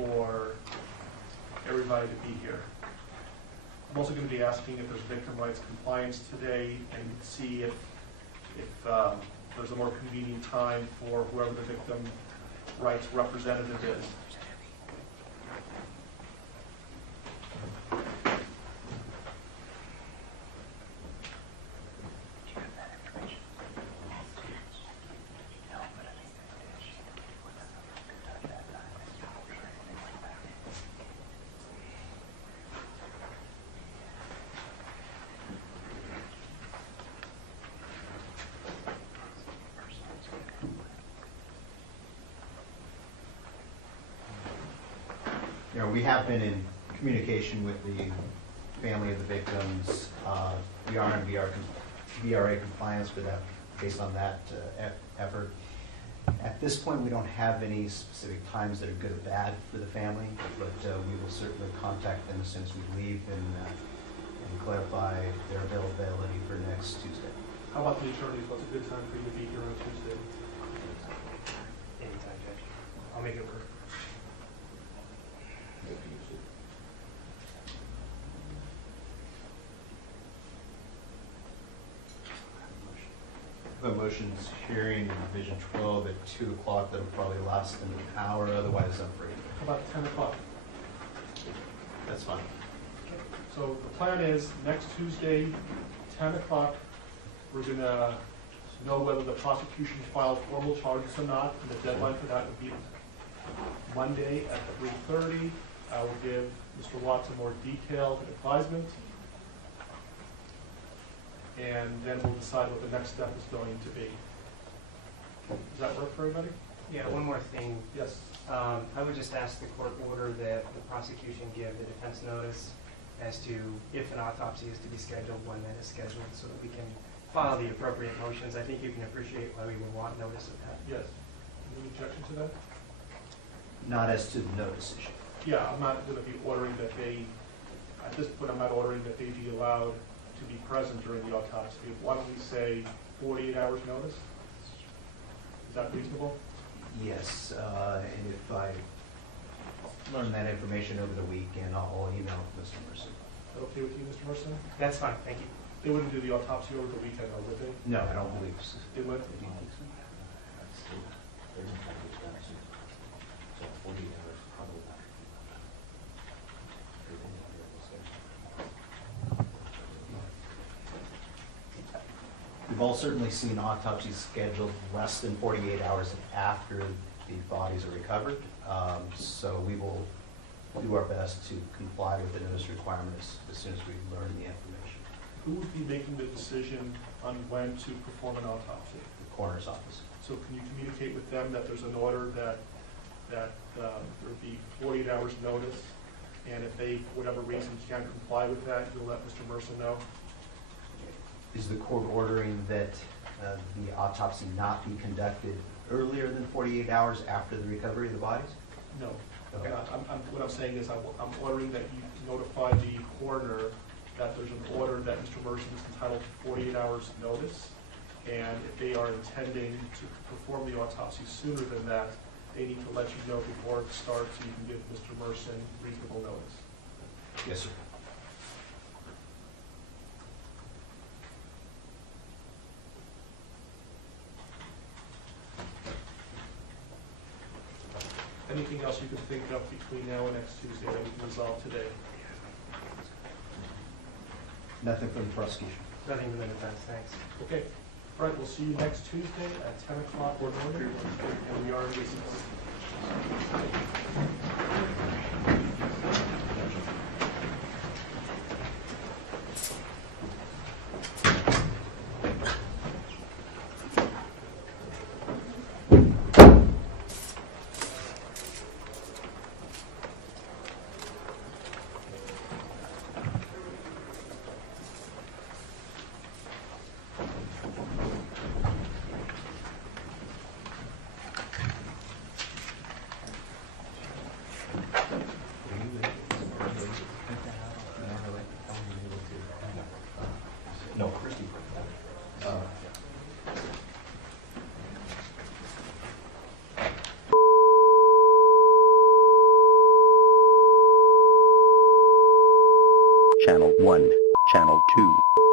for everybody to be here. I'm also going to be asking if there's victim rights compliance today and see if there's a more convenient time for whoever the victim rights representative is. We have been in communication with the family of the victims. We are in VRA compliance for that, based on that effort. At this point, we don't have any specific times that are good or bad for the family, but we will certainly contact them as soon as we leave and clarify their availability for next Tuesday. How about the attorneys? What's a good time for you to be here on Tuesday? Anytime, Judge. I'll make it work. A motion's hearing in Division 12 at 2 o'clock. That'll probably last an hour. Otherwise, I'm free. How about 10 o'clock? That's fine. So the plan is next Tuesday, 10 o'clock, we're going to know whether the prosecution filed formal charges or not, and the deadline for that would be Monday at 3:30. I will give Mr. Watts a more detailed advisement, and then we'll decide what the next step is going to be. Does that work for everybody? Yeah, one more thing. Yes. I would just ask the court order that the prosecution give the defense notice as to if an autopsy is to be scheduled, when that is scheduled, so that we can file the appropriate motions. I think you can appreciate why we would want notice of that. Yes. Any objection to that? Not as to the notice issue. Yeah, I'm not going to be ordering that they, at this point, I'm not ordering that they be allowed to be present during the autopsy. Why don't we say 48 hours notice? Is that reasonable? Yes, and if I learn that information over the weekend, I'll email Mr. Mercer. Is that okay with you, Mr. Mercer? That's fine, thank you. They wouldn't do the autopsy over the weekend, though, would they? No, I don't believe so. They would? We've all certainly seen autopsies scheduled less than 48 hours after the bodies are recovered. So we will do our best to comply with the notice requirements as soon as we learn the information. Who would be making the decision on when to perform an autopsy? The coroner's office. So can you communicate with them that there's an order that there be 48 hours notice, and if they, for whatever reason, can't comply with that, you'll let Mr. Mercer know? Is the court ordering that the autopsy not be conducted earlier than 48 hours after the recovery of the bodies? No. Okay. What I'm saying is I'm ordering that you notify the coroner that there's an order that Mr. Mercer is entitled to 48 hours notice, and if they are intending to perform the autopsy sooner than that, they need to let you know before it starts so you can give Mr. Mercer reasonable notice. Yes, sir. Anything else you can think of between now and next Tuesday that we can resolve today? Nothing from the prosecution. Nothing from the defense, thanks. Okay. All right, we'll see you next Tuesday at 10 o'clock or morning, and we are in business. Channel 1, Channel 2.